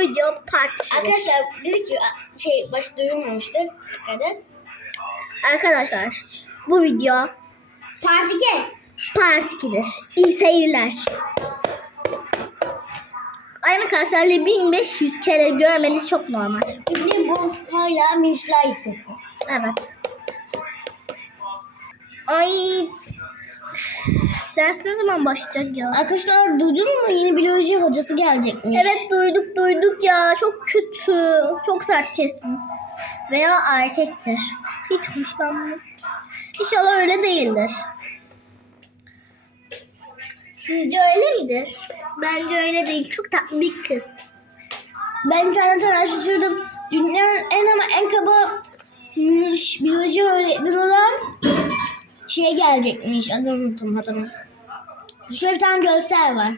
video part 2. Arkadaşlar dedik ki şey baş duyulmamıştı tekrardan. Arkadaşlar bu video Part 2. part 2'dir. İyi seyirler. Aynı karakterleri 1500 kere görmeniz çok normal. Bir bu hala minişler sesi. Evet. Ay. Ders ne zaman başlayacak ya? Arkadaşlar duydunuz mu yeni biyoloji hocası gelecekmiş. Evet duyduk duyduk ya. Çok kötü. Çok sert kesin. Veya erkektir. Hiç hoşlanmıyorum. İnşallah öyle değildir. Sizce öyle midir? Bence öyle değil. Çok tatlı bir kız. Ben internetten araştırdım. Dünyanın en ama en kaba biyoloji öğretmeni olan şeye gelecekmiş. Adını unuttum adını. Şöyle bir tane görsel var.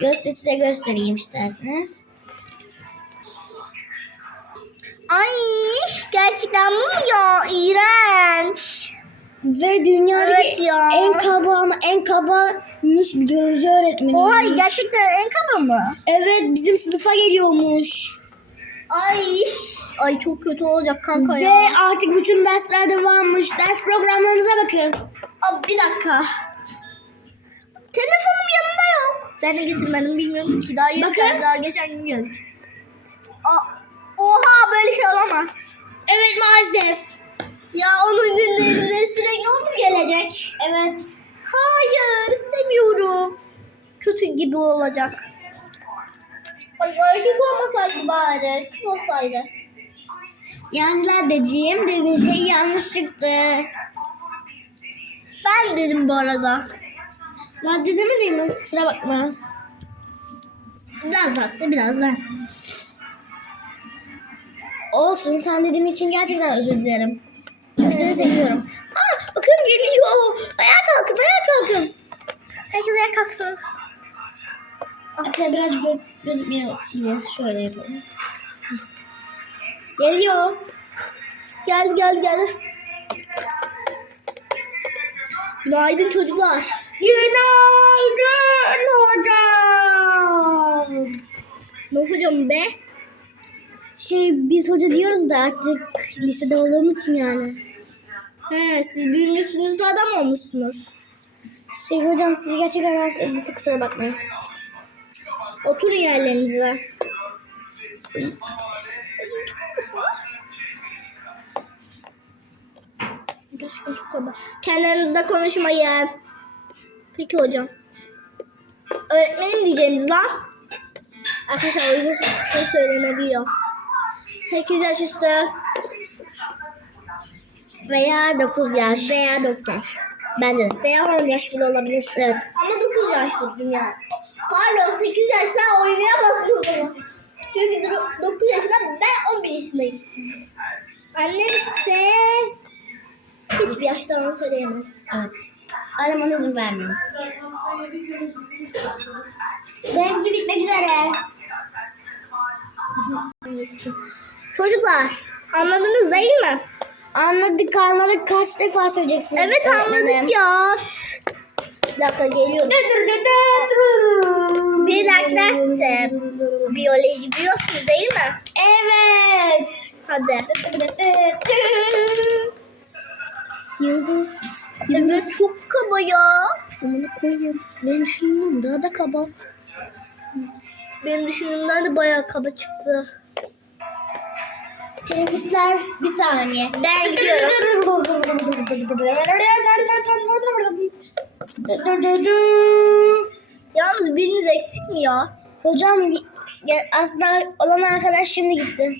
Göster size göstereyim isterseniz. Ay gerçekten mi ya? İğrenç. Ve dünyadaki Evet ya. en kaba ama en kaba niş biyoloji öğretmeni. Oha gerçekten en kaba mı? Evet bizim sınıfa geliyormuş. Ay. Ay çok kötü olacak kanka Ve ya. artık bütün derslerde varmış. Ders programlarınıza bakın. Aa, bir dakika. Telefonum yanımda yok. Ben de getirmedim bilmiyorum ki. Daha yeni Bakın. daha geçen gün geldik. Aa, oha böyle şey olamaz. Evet maalesef. Ya onun günlerinde sürekli o mu gelecek? Evet. Hayır istemiyorum. Kötü gibi olacak. Erkek olmasaydı bari. Kim olsaydı? Yani Ladeciğim dediğin şey yanlış çıktı. Ben dedim bu arada. Lade demedim mi? Kusura bakma. Biraz baktı biraz ben. Olsun sen dediğim için gerçekten özür dilerim. Çok seni seviyorum. Aa bakın geliyor. Ayağa kalkın ayağa kalkın. Herkes ayağa kalksın. Arkadaşlar birazcık gö gözükmüyor. Biraz şöyle yapalım. Geliyor. Geldi geldi geldi. Günaydın çocuklar. Günaydın hocam. Ne hocam be? Şey biz hoca diyoruz da artık lisede olduğumuz için yani. He siz büyümüşsünüz de adam olmuşsunuz. Şey hocam sizi gerçekten rahatsız ettiyse kusura bakmayın. Oturun yerlerinize. Gerçekten çok kaba. Kendinizde konuşmayın. Peki hocam. Öğretmenim diyeceğiniz lan. Arkadaşlar uygunsuz bir şey söylenebiliyor. 8 yaş üstü. Veya 9 yaş. Veya 9 yaş. Bence de. Veya 10 yaş bile olabilir. Evet. Ama 9 yaş dedim yani. Pardon 8 yaşta oynayamazsın o zaman. Çünkü 9 yaşında ben 11 yaşındayım. Annem ise hiçbir yaşta onu söyleyemez. Evet. Aramana izin vermiyorum. Benimki bitmek üzere. Çocuklar anladınız değil mi? Anladık anladık kaç defa söyleyeceksin? Evet anladık ya. Bir dakika geliyorum. Derste biyoloji biliyorsunuz değil mi? Evet. Hadi. Yıldız. Evet çok kaba ya. Bunu koyayım. Benim düşündüğüm daha da kaba. Benim düşündüğümden de bayağı kaba çıktı. Teneffüsler bir saniye. Ben gidiyorum. Yalnız biriniz eksik mi ya? Hocam aslında olan arkadaş şimdi gitti.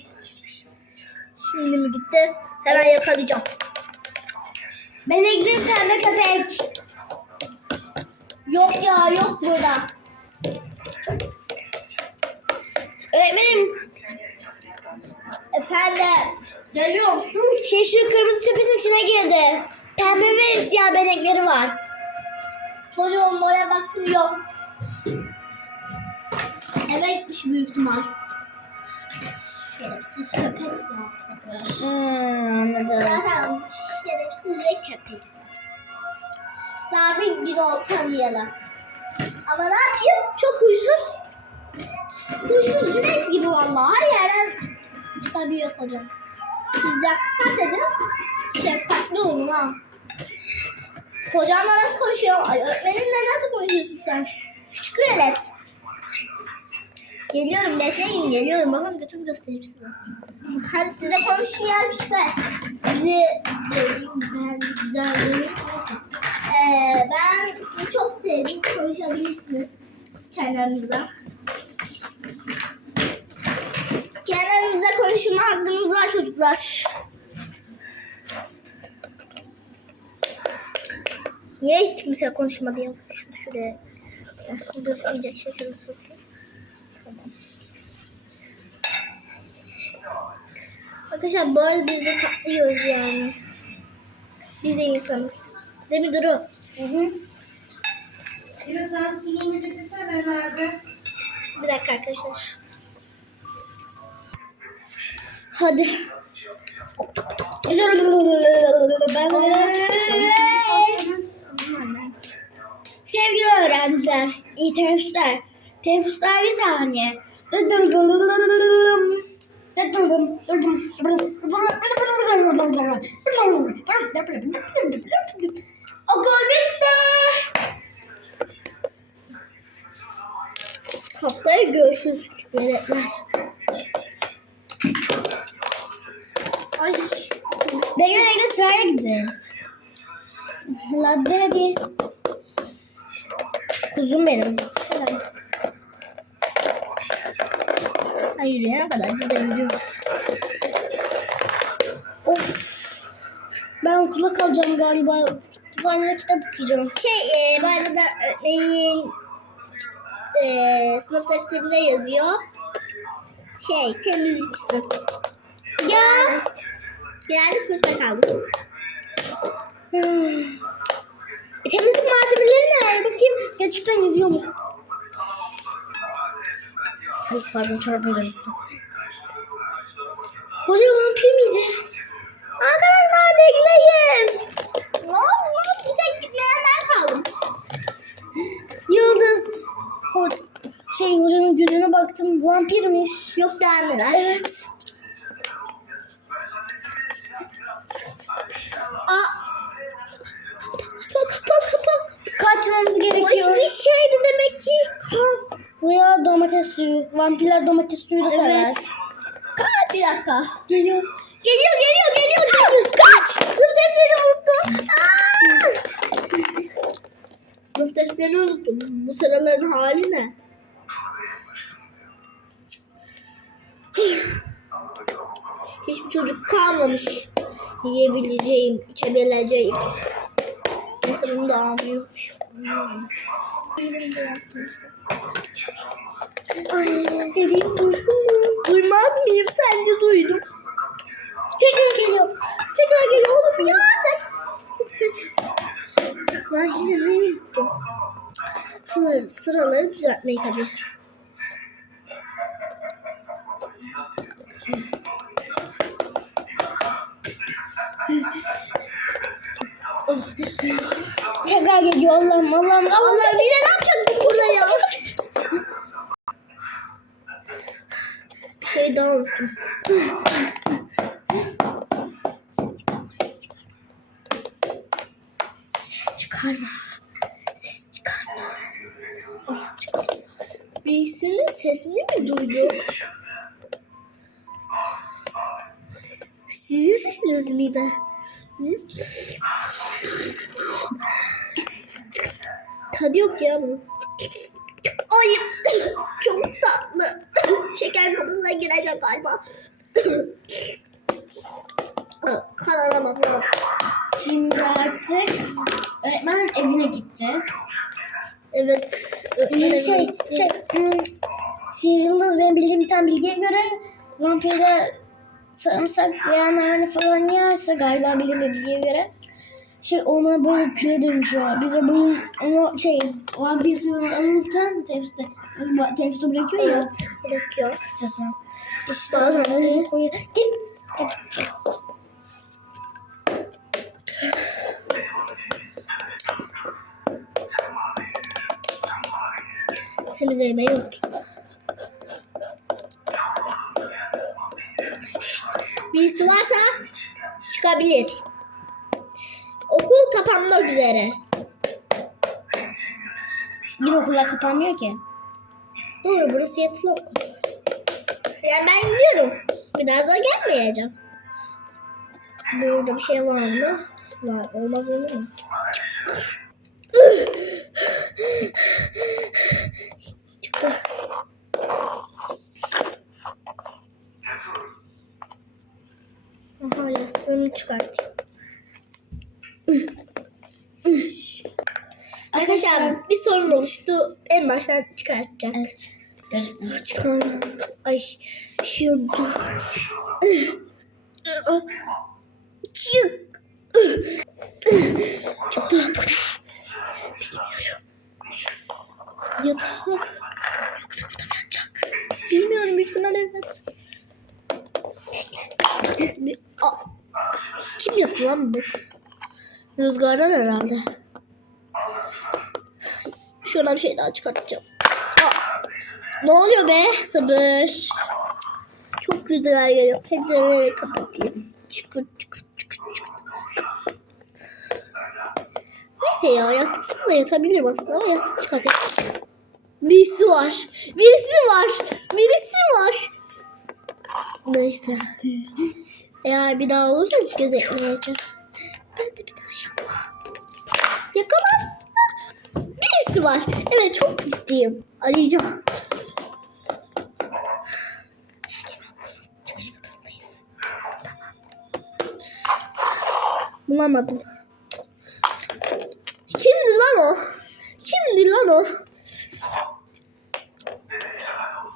Şimdi mi gitti? Hemen yakalayacağım. Ben ekledim pembe köpek. Yok ya yok burada. Öğretmenim Efendim. Geliyor musun? şey şu kırmızı sepetin içine girdi. Pembe ve siyah benekleri var. Çocuğum oraya baktım yok. Eve gitmiş büyük ihtimal. Şerefsiz köpek ya. sapık. Hmm, anladım. Zaten şerefsiz ve köpek. Daha bir ol tanıyalım. Ama ne yapayım? Çok huysuz. Huysuz Cüneyt gibi. Vallahi her yerden çıkabiliyor hocam. Siz dikkat edin. Şefkatli olun ha. Hocanla nasıl konuşuyor? Ay öğretmeninle nasıl konuşuyorsun sen? Küçük velet. Geliyorum bekleyin geliyorum. Bakın götümü göstereyim size. Hadi size konuşmayan küçükler. Sizi göreyim güzel güzel göreyim. Ee, ben sizi çok sevdim. Konuşabilirsiniz kendinizle. Kendinizle konuşma hakkınız var çocuklar. Niye hiç kimse konuşmadı ya? Şunu şuraya. Burada iyice şekeri sokayım. Arkadaşlar bu arada biz de tatlı yiyoruz yani. Biz de insanız. Değil mi Duru? Hı hı. Yine sen suluğunu getirsene nerede? Bir dakika arkadaşlar. Hadi. Sevgili öğrenciler, iyi teneffüsler. Teneffüsler bir saniye. Okul bitti. Haftaya görüşürüz melekler. Ay. Bekle sıraya gideceğiz. Hadi hadi. Kuzum benim. Sen yürüyene kadar gidebiliriz. Of. Ben okula kalacağım galiba. Kütüphanede kitap okuyacağım. Şey, e, bu arada öğretmenin e, sınıf defterinde yazıyor. Şey, temizlik sınıf. Ya. Yani sınıfta kaldım. Hmm. E, temizlik malzemeleri nerede? Bakayım. Gerçekten yazıyor mu? Ay pardon da unuttum. Hoca vampir miydi? Arkadaşlar bekleyin. Ne oldu? Bir tek gitmeyen ben kaldım. Yıldız. O, şey hocanın gününe baktım vampirmiş. Yok neler. Evet. Aa. Bak bak bak. Kaçmamız gerekiyor. İşte şeydi demek ki kan. Veya domates suyu. Vampirler domates suyu da sever. Kaç. Bir dakika. Geliyor. Geliyor geliyor geliyor. geliyor. Kaç. Sınıf defterini unuttum. Aa! Sınıf defterini unuttum. Bu sıraların hali ne? Hiçbir çocuk kalmamış. Yiyebileceğim, içebileceğim. Neyse bunu da almıyormuş. Ay dediğim duydun mu? Duymaz mıyım? Sence duydum. Tekrar geliyor. Tekrar geliyor oğlum ya. Kaç kaç. Ben ne unuttum? Sıraları, sıraları düzeltmeyi tabii. Tekrar geliyor Allah'ım Allah'ım. Allah'ım bir de şey daha unuttum. Ses çıkarma. Ses çıkarma. Of çıkarma. Birisinin sesini mi duydum? Sizin sesiniz miydi? Hı? Tadı yok ya. Ay çok gireceğim galiba. kan alamam lazım. Şimdi artık öğretmen evine gitti. Evet. Ee, şey, şey, hmm, şey, Yıldız benim bildiğim bir tane bilgiye göre vampirler sarımsak veya nane falan yerse galiba bildiğim bir bilgiye göre şey ona böyle küle dönüşüyor. Biz de bunun onu şey vampir suyunu alırken tefside tefside bırakıyor ya. Evet. Bırakıyor. Sırasına. İşte Bazen de- koyuyor. Git. Temizlemeyi. Birisi varsa çıkabilir. Okul kapanmak üzere. Bir okullar kapanmıyor ki. Doğru burası yatılı okul. Yani ben gidiyorum. Bir daha da gelmeyeceğim. Burada bir şey var mı? Var. Olmaz olur mu? Çıktı. Aha yastığımı çıkartayım. Arkadaşlar bir sorun oluştu. En baştan çıkartacak. Evet. Gözükmüyor. Çıkar. Ay şey oldu. Çık. Çıktı lan burada. Bilmiyorum. Yatak. Yoksa burada mı yatacak? Bilmiyorum büyük ihtimal evet. Kim yaptı lan bu? Rüzgardan herhalde. Şuradan bir şey daha çıkartacağım. Ne oluyor be? Sabır. Çok rüzgar geliyor. Pencereleri kapatayım. Çıkır çıkır çıkır çıkır. Neyse ya yastıksız da yatabilirim aslında ama yastık çıkartayım. Birisi var. Birisi var. Birisi var. Neyse. Eğer bir daha olursa gözetmeyeceğim. Ben de bir daha yapma. Yakalarsa birisi var. Evet çok ciddiyim. Arayacağım. Bulamadım. Kimdi lan o? Kimdi lan o?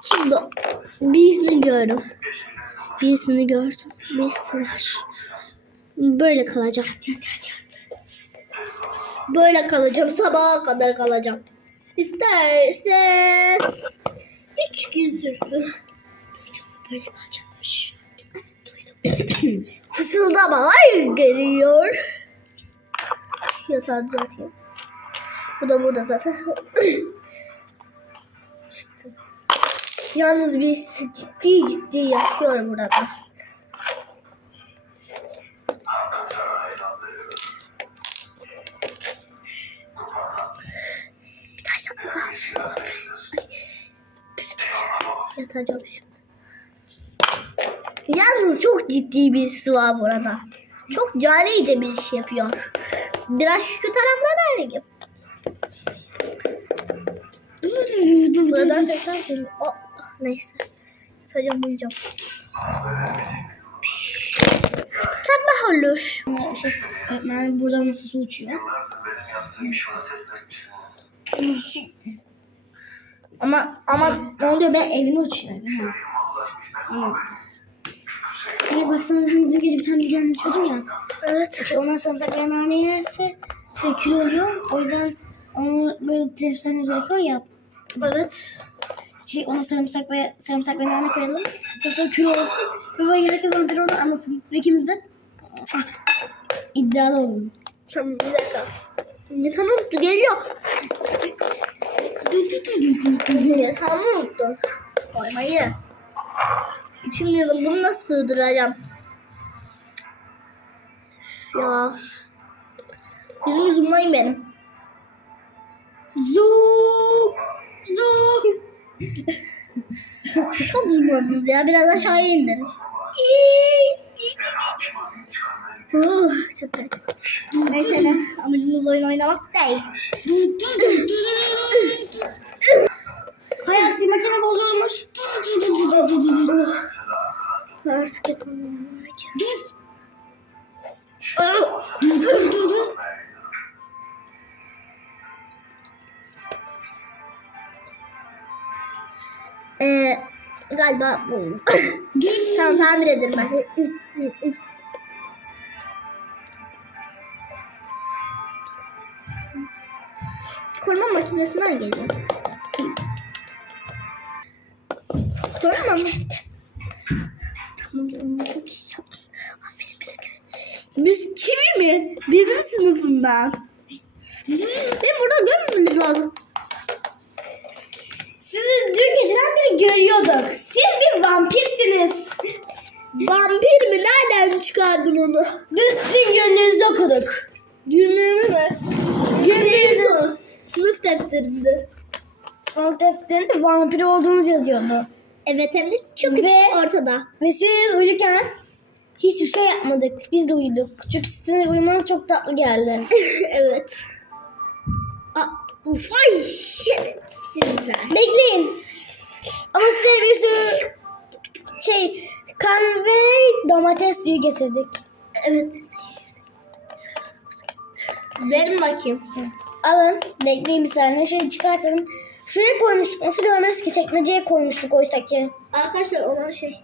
Kimdi o? Birisini gördüm. Birisini gördüm. Birisi var. Böyle kalacağım. Yat yat yat. Böyle kalacağım. Sabaha kadar kalacağım. İstersen üç gün sürsün. Duydum. Böyle kalacakmış. Evet duydum. Fısıldamalar geliyor. Şu yatağı düzelteyim. Bu da burada zaten. Çıktı. Yalnız birisi ciddi ciddi yaşıyor burada. Yatacağım şimdi. Yalnız çok ciddi birisi var burada. Çok canice bir iş yapıyor. Biraz şu taraflara gideyim. Buradan geliyor. Oh, neyse. Yatacağım uyuyacağım. Sabah olur. Şey, öğretmen burada nasıl su uçuyor? Ama ama ne oluyor Ben be? evine uçuyor. Evet baksana ben dün gece bir tane bilgi anlatıyordum ya. Evet. İşte ondan sarımsak ve nane yerse şey kilo oluyor. O yüzden onu böyle teneffüsten gerekiyor ya. Evet. Şey, ona sarımsak ve sarımsak ve nane koyalım. Sonra kilo olsun. Ve böyle herkes onu bir onu anlasın. Ve ikimiz de ah, iddialı olalım. Tamam bir dakika. Ne tamam unuttu geliyor. Geliyor tamam unuttum. Koymayı. Şimdi dedim bunu nasıl sığdıracağım? Ya. Yüzümü zoomlayın benim. Zoom. Zoom. Çok zoomladınız ya. Biraz aşağıya indiririz. Oh, çok iyi. Neyse ne. Amacımız oyun oynamak değil. Hay aksi makine bozulmuş. Artık yapamıyorum. Ee, galiba bu. tamam tamir ederim ben. Koruma makinesinden geliyor. Tamam mı? Tamam tamam çok iyi yaptın. Aferin bisküvi. Bisküvi mi? Benim sınıfımdan. Ben burada görmemeniz lazım. Sizi dün geceden beri görüyorduk. Siz bir vampirsiniz. Vampir mi? Nereden çıkardın onu? Düzsün gönlünüzü okuduk. Günlüğümü mü? Günlüğümü. Sınıf defterimde. Sınıf defterinde vampir olduğumuz yazıyordu. Evet hem de çok Ve- küçük ortada. Ve siz uyurken hiçbir şey yapmadık. Biz de uyuduk. Çünkü sizin uyumanız çok tatlı geldi. evet. Aa, uf, ay, evet. Sizler. Bekleyin. Ama size bir sürü şey kan ve domates suyu getirdik. Evet. Verin bakayım. Alın. Bekleyin bir saniye. Şöyle çıkartalım. Şuraya koymuştuk. Nasıl görmez ki? Çekmeceye koymuştuk oysa ki. Arkadaşlar olan şey.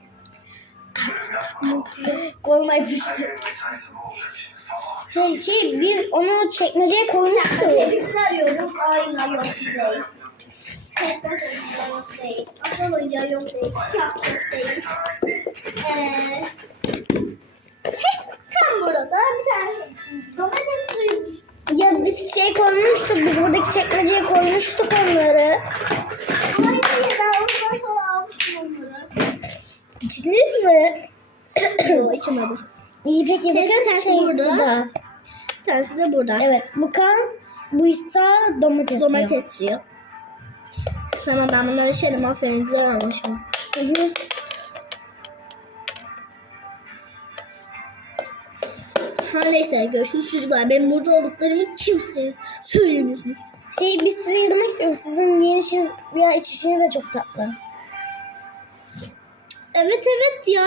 Koluma yapıştı. Şey, şey biz onu çekmeceye koymuştuk. Hepimizi arıyorum. Ayna yok değil. Yok değil. Yok değil. Kitap yok değil. Ee, heh, tam burada bir tane domates suyu. Ya biz şey koymuştuk. Biz buradaki çekmeceye koymuştuk onları. Hayır ben ondan sonra almıştım onları. İçtiniz mi? Yok içemedim. İyi peki bakın tanesi şey burada. burada. Bir tanesi de burada. Evet bu kan bu ise domates. suyu. Domates suyu. Tamam ben bunları içerim. Aferin güzel anlaşma. Hı hı. Ha neyse görüşürüz çocuklar. Benim burada olduklarımı kimseye söylemiyorsunuz. Şey biz sizi yırmak istiyoruz. Sizin yenişiniz ya içişiniz de çok tatlı. Evet evet ya.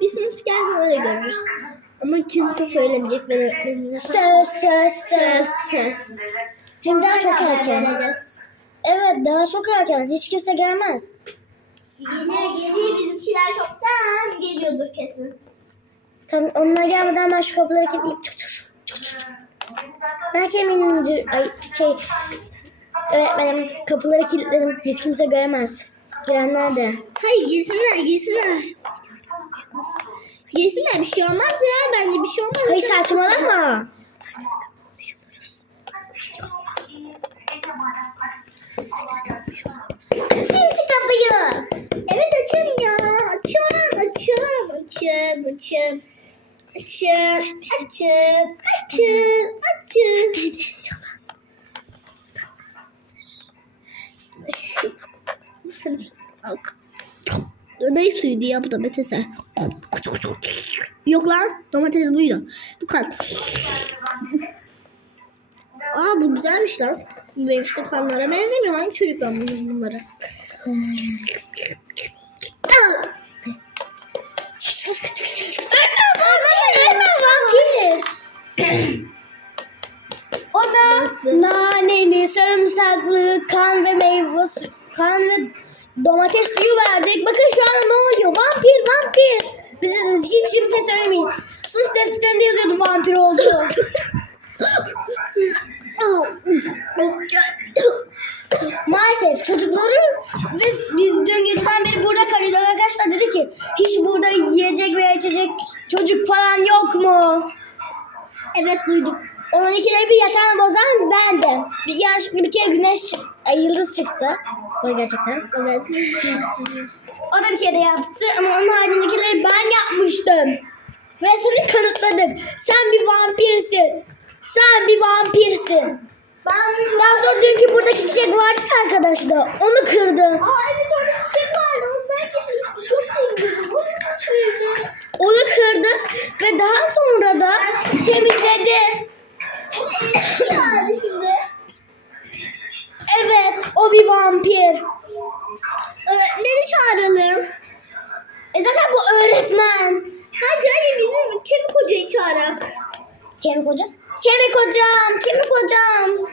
Bir sınıf geldi öyle görürüz. Ama kimse söylemeyecek ben öğretmeninize. Söz söz söz. söz. Hem daha çok erken. Evet daha çok erken. Hiç kimse gelmez. Geliyor geliyor bizimkiler çoktan geliyordur kesin. Tamam onlar gelmeden ben şu kapıları kilitleyip çık çık çık çık çık. Belki müdür, ay şey öğretmenim kapıları kilitledim. Hiç kimse göremez. Girenler de. Hayır girsinler girsinler. Girsinler bir şey olmaz ya. Bence bir şey olmaz. Hayır saçmalama. Açın şu kapıyı. Evet açın ya. Açın açın açın açın. Açın açın açın açın. Benim sessiz olan. Şu. Bak. Ne suydu ya bu domates ha? Yok lan domates buydu. Bu kan. Aa bu güzelmiş lan. Benim işte kanlara benzemiyor. Hangi çocuklar bunlar bunları? Vampir. o da naneli, sarımsaklı, kan ve meyve kan ve domates suyu verdik. Bakın şu an ne oluyor? Vampir, vampir. Bize hiç kimse söylemeyin. Sınıf defterinde yazıyordu vampir oldu. Maalesef çocukları biz, biz dün geceden beri burada kalıyorduk. Arkadaşlar dedi ki hiç burada yiyecek veya içecek çocuk falan yok mu? evet duyduk. Onun ikide bir yatağını bozan bendim. Bir, yanlışlıkla bir kere güneş ay, yıldız çıktı. Bu gerçekten. Evet. O da bir kere yaptı ama onun haricindekileri ben yapmıştım. Ve seni kanıtladık. Sen bir vampirsin. Sen bir vampirsin. Ben Daha sonra dünkü buradaki çiçek vardı ya arkadaşlar. Onu kırdı. Aa evet orada çiçek vardı. Onu ben kesin çok sevdim. Onu sevdim. Onu kırdı ve daha sonra da temizledi. Şimdi? Evet, o bir vampir. Öğretmeni çağıralım. E zaten bu öğretmen. Hayır hayır bizim kemik hocayı çağırak. Kemik hocam? Kemik hocam, kemik hocam.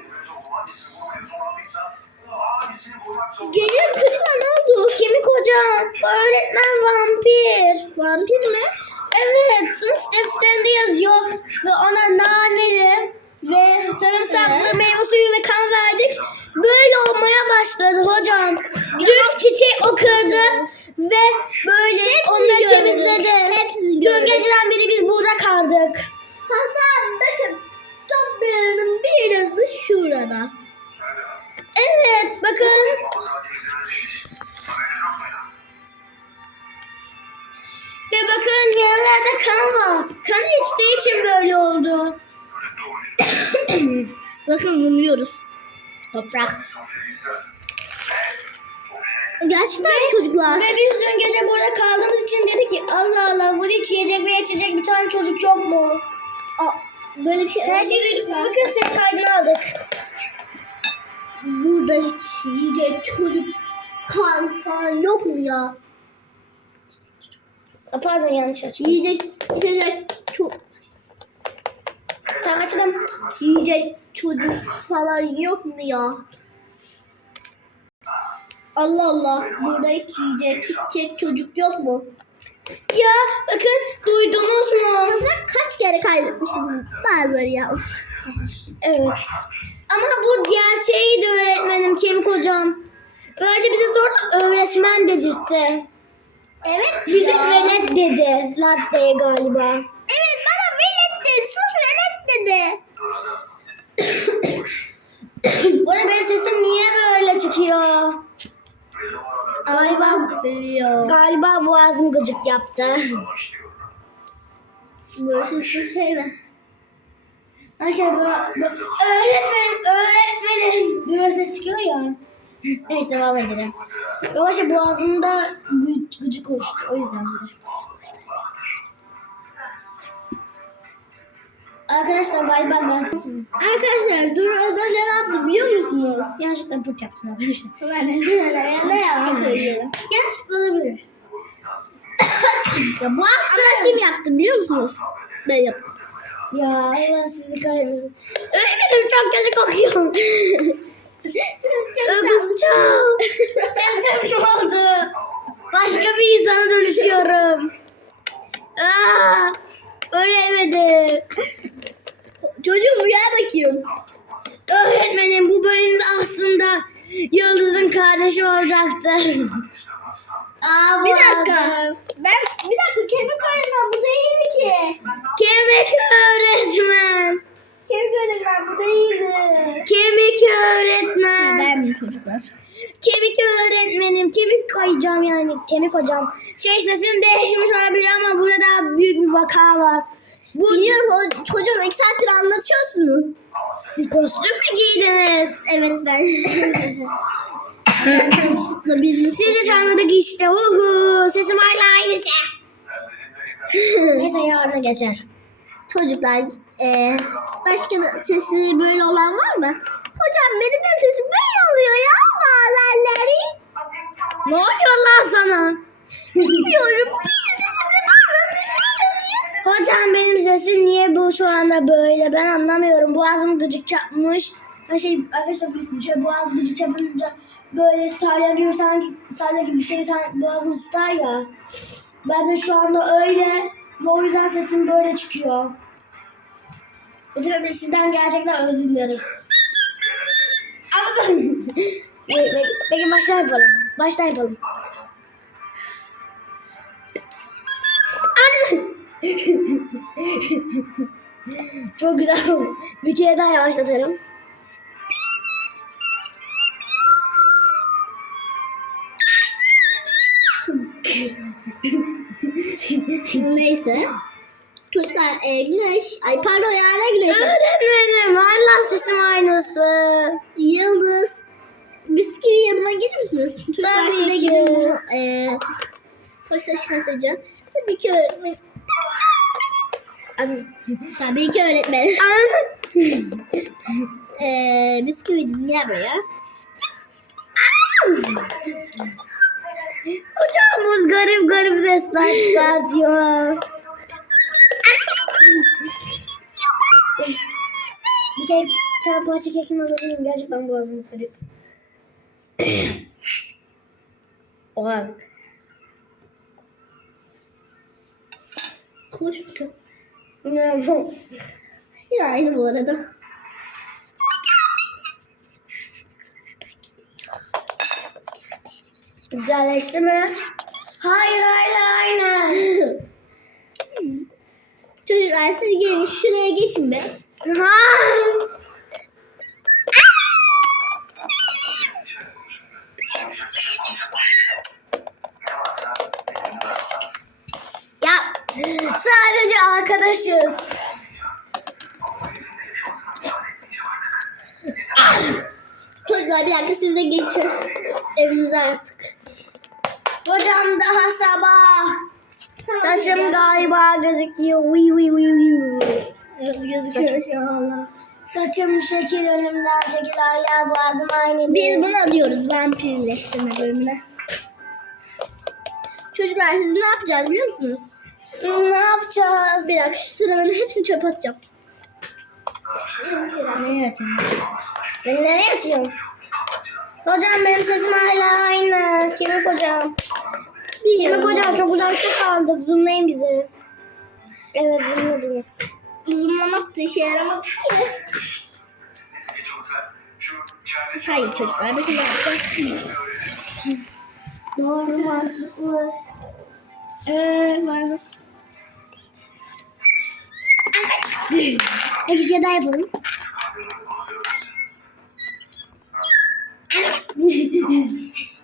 Geliyorum çocuklar ne oldu? Kemik hocam, bu öğretmen vampir. Vampir mi? Evet, sınıf defterinde yazıyor ve ona naneli Böyle olmaya başladı hocam. Dün çiçeği o kırdı ve böyle onları gördük. temizledi. Hepsini Dün gördük. geceden beri biz burada kaldık. Hasan bakın. Toprağının birazı şurada. Evet, bakın. Ve bakın yerlerde kan var. Kan içtiği için böyle oldu. Bakın buluyoruz. Toprak. Gerçekten çocuklar. Ve biz dün gece burada kaldığımız için dedi ki Allah Allah burada hiç yiyecek ve içecek bir tane çocuk yok mu? Aa, böyle bir şey. Her şeyi duyduk. Bakın ses kaydını aldık. Burada hiç yiyecek çocuk kan falan yok mu ya? Pardon yanlış açtım. Yiyecek içecek çok Tamam açtım. yiyecek çocuk falan yok mu ya? Allah Allah. Burada hiç yiyecek içecek çocuk yok mu? Ya bakın duydunuz mu? Sen kaç kere kaydetmişsin bazıları ya. Uf. Evet. Ama bu gerçeğiydi öğretmenim Kemik hocam. Böyle bize sonra öğretmen dedirtti. Evet Bize velet dedi. Latte galiba. Dedi. Bu arada benim sesim niye böyle çıkıyor? Galiba. Galiba boğazım gıcık yaptı. Böyle şey şey mi? Ayşe bu, bu öğretmenim, öğretmenim. Böyle ses çıkıyor ya. Neyse devam edelim. Yavaşça boğazımda gı- gıcık oluştu. O yüzdendir. Arkadaşlar galiba gaz... Arkadaşlar dur o da ne yaptı biliyor musunuz? Yanlışlıkla pırt yaptım arkadaşlar. Ben de ne, yalan söylüyorum. Yanlışlıkla olabilir. Ya bu Ama kim yaptı biliyor musunuz? Ben yaptım. Ya Allah sizi kahretmesin. Öğretmenim çok kötü kokuyor. Ögüzcan. Sesim ne oldu? Başka bir insana dönüşüyorum. Aa, öğretmenim. Çocuğum gel bakayım. Öğretmenim bu bölümde aslında Yıldız'ın kardeşi olacaktı. Aa, Bir dakika. Ben bir dakika kemik öğretmen bu değildi ki. Kemik öğretmen. Kemik öğretmen bu değildi. Kemik öğretmen. Ben mi çocuklar? Kemik öğretmenim, kemik koyacağım yani, kemik hocam. Şey sesim değişmiş olabilir ama burada daha büyük bir vaka var. Bu Biliyorum o çocuğum iki saattir anlatıyorsunuz. siz kostüm mü giydiniz? Evet ben. Sizi tanıdık işte. Uhu, sesim hala aynısı. Neyse yarına geçer. Çocuklar e, başka sesi böyle olan var mı? Hocam benim de sesim böyle oluyor ya. Valalleri. Ne oluyor lan sana? Bilmiyorum. Hocam benim sesim niye bu şu anda böyle? Ben anlamıyorum. Boğazım gıcık yapmış. Ha şey arkadaşlar biz şöyle boğaz gıcık yapınca böyle salya gibi sanki salya gibi bir şey sanki boğazını tutar ya. Ben de şu anda öyle ve o yüzden sesim böyle çıkıyor. Bu sebeple sizden gerçekten özür dilerim. Anladın Peki, peki, baştan yapalım. Baştan yapalım. Çok güzel. Bir kere daha yavaşlatalım. Neyse. Çocuklar e, güneş. Ay pardon ya ne güneş? Öğretmenim hala sesim aynısı. Yıldız. Bisküvi yanıma gelir misiniz? Çocuklar Tabii size ki. gidin bunu. E, hoşlaşmasıca. Tabii ki öğretmen. Abi, Tabii ki öğretmen. Anladın? e, bisküvi gel buraya. Hocam bu garip garip sesler çıkartıyor. Bir kere bir tane parça kekim alabilir miyim? Gerçekten boğazım garip. Oha. Konuş bakalım. Yine aynı bu arada. Güzelleşti mi? Hayır hayır aynı. Çocuklar siz gelin şuraya geçin be. Hayır. arkadaşız. Çocuklar bir dakika siz de geçin. Evinize artık. Hocam daha sabah. Saçım galiba gözüküyor. Uy uy uy uy. Evet gözüküyor şu. Saçım şekil önümden çekil hala boğazım aynı Biz değil. bunu alıyoruz vampirleştirme bölümüne. Çocuklar siz ne yapacağız biliyor musunuz? Ne yapacağız? Bir dakika şu sıraların hepsini çöpe atacağım. Nereye atayım? Ben nereye atıyorum? Hocam benim sesim hala aynı. Kemik hocam. Kemik hocam çok uzakta kaldık. Zoomlayın bizi. Evet zoomladınız. Zoomlamak da işe yaramadı ki. Hayır çocuklar bakın ne yapacağız. Doğru mantıklı. Ee, lazım. E bir kere daha yapalım.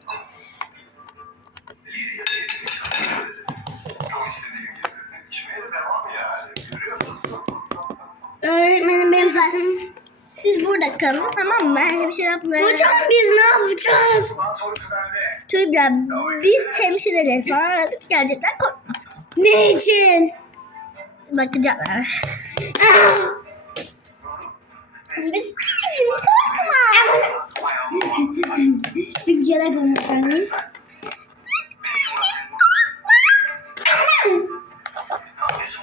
Sesim. Siz burada kalın tamam mı? Hemşire abla. Hocam biz ne yapacağız? Çocuklar biz hemşireleri falan aradık gelecekler korkma. Ne için? Bakacaklar. Biz korkma. Bir kere yapalım efendim.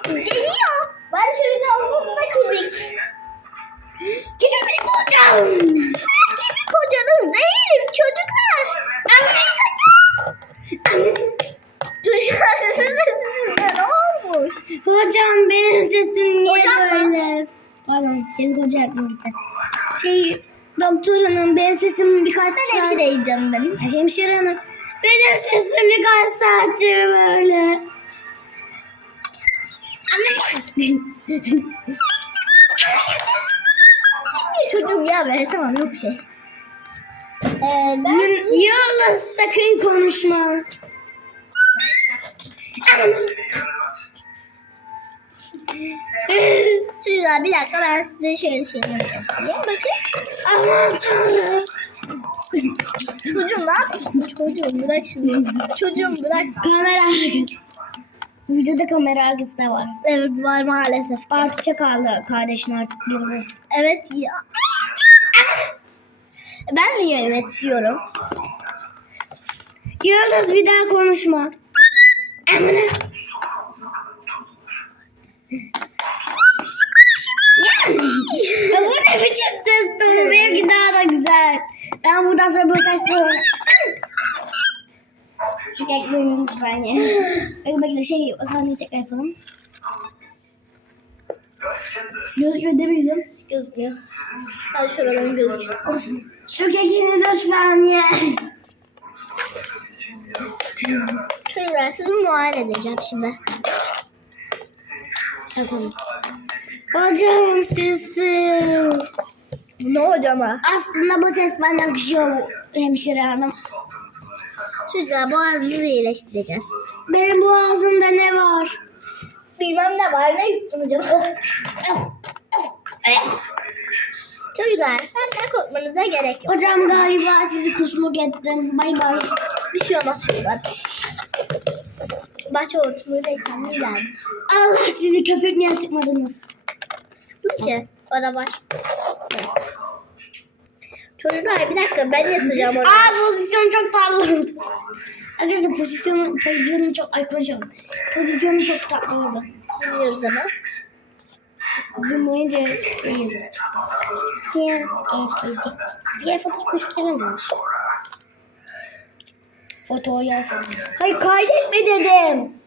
Geliyor. Bari çocuklar okulda kemik. Kemik hocam. Kemik hocanız değil çocuklar. Çocuklar sizin sesinizde ne olmuş? Hocam benim sesim niye Hocam mı? böyle? Pardon, kemik hoca yaptım bir tane. Şey, doktor hanım benim sesim birkaç Ben saat... canım benim. Ay, Hemşire hanım. Benim sesim birkaç saattir böyle. Çocuğum ya ver tamam yok şey. Ee, ben Yalnız sakın konuşma. Çocuklar bir dakika ben size şöyle şeyler göstereyim. Bakın. Aman tanrım. Çocuğum ne yapıyorsun? Çocuğum bırak şunu. Çocuğum bırak. Kamera Videoda kamera arkası da var. Evet var maalesef. ki. Artuşa kaldı kardeşin artık Yıldız. Evet ya. Ben niye evet diyorum? Yıldız bir daha konuşma. Amına. Ya bu ne biçim ses tonu? Benimki daha da güzel. Ben buradan sonra bu ses tonu. Çık ekleyin lütfen ya. Bekle bekle şey o sahneyi tekrar yapalım. Gözüküyor demeyelim. Gözükmüyor. Sadece şuraların gözüküyor. Şu kekini lütfen ye. Çocuklar sizi muayene edeceğim şimdi. Tamam. Hocam sesim. Ne hocama? Aslında bu ses benden kışıyor hemşire hanım. Çocuklar boğazınızı iyileştireceğiz. Benim boğazımda ne var? Bilmem ne var ne yuttum hocam. Oh, oh. Çocuklar benden korkmanıza gerek yok. Hocam galiba sizi kusmuk ettim. Bay bay. Bir şey olmaz çocuklar. Bahçe hortumuyla kendim geldim. Allah sizi köpek niye sıkmadınız? Sıktım ki. Orada var. Çocuklar bir dakika ben yatacağım oraya. Aa pozisyon çok tatlı. Arkadaşlar pozisyonu, pozisyonu çok ay konuşalım. Pozisyonu çok tatlı oldu. Bilmiyoruz ama. Zoomlayınca şey yazacak. Ya, evet, Bir fotoğrafını çekelim mi? Fotoğraf. Hayır kaydetme dedim.